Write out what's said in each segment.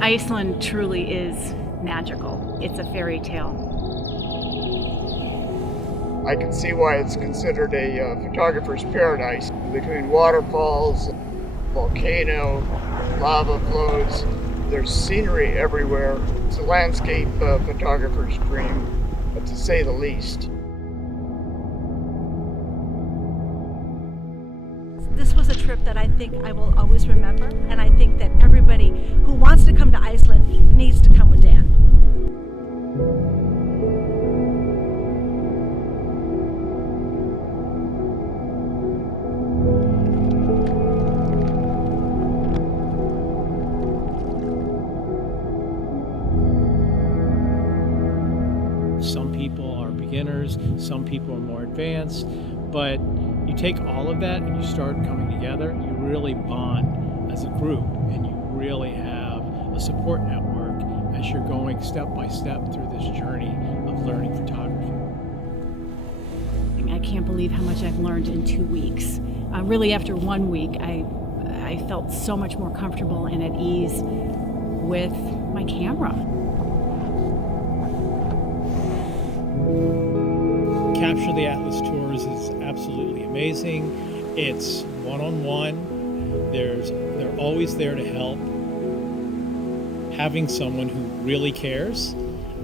Iceland truly is magical. It's a fairy tale. I can see why it's considered a photographer's paradise. Between waterfalls, volcano, lava flows, there's scenery everywhere. It's a landscape photographer's dream, to say the least. This was a trip that I think I will always remember, and I think that everybody who wants to come to Iceland needs to come with Dan. Some people are beginners, some people are more advanced, but you take all of that and you start coming together, you really bond as a group, and you really have a support network as you're going step by step through this journey of learning photography. I can't believe how much I've learned in 2 weeks. Really, after 1 week, I felt so much more comfortable and at ease with my camera. Capture the Atlas Tours is absolutely amazing. It's one-on-one. They're always there to help. Having someone who really cares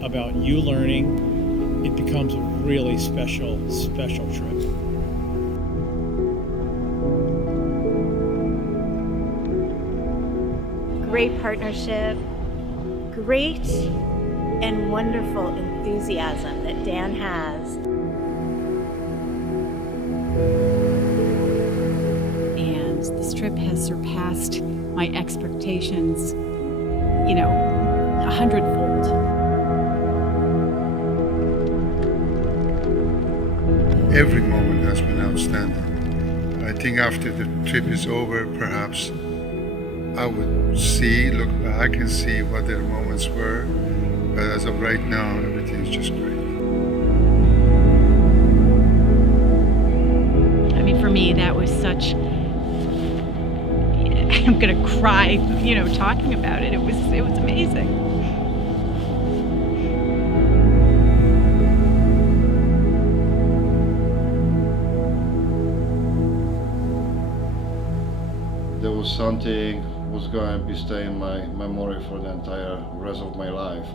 about you learning, it becomes a really special trip. Great partnership, great and wonderful enthusiasm that Dan has. And this trip has surpassed my expectations, 100-fold. Every moment has been outstanding. I think after the trip is over, perhaps I would look back and see what their moments were. But as of right now, everything is just great. I mean, for me, that was such, I'm gonna cry, talking about it. It was amazing. There was something was going to be staying in my memory for the entire rest of my life.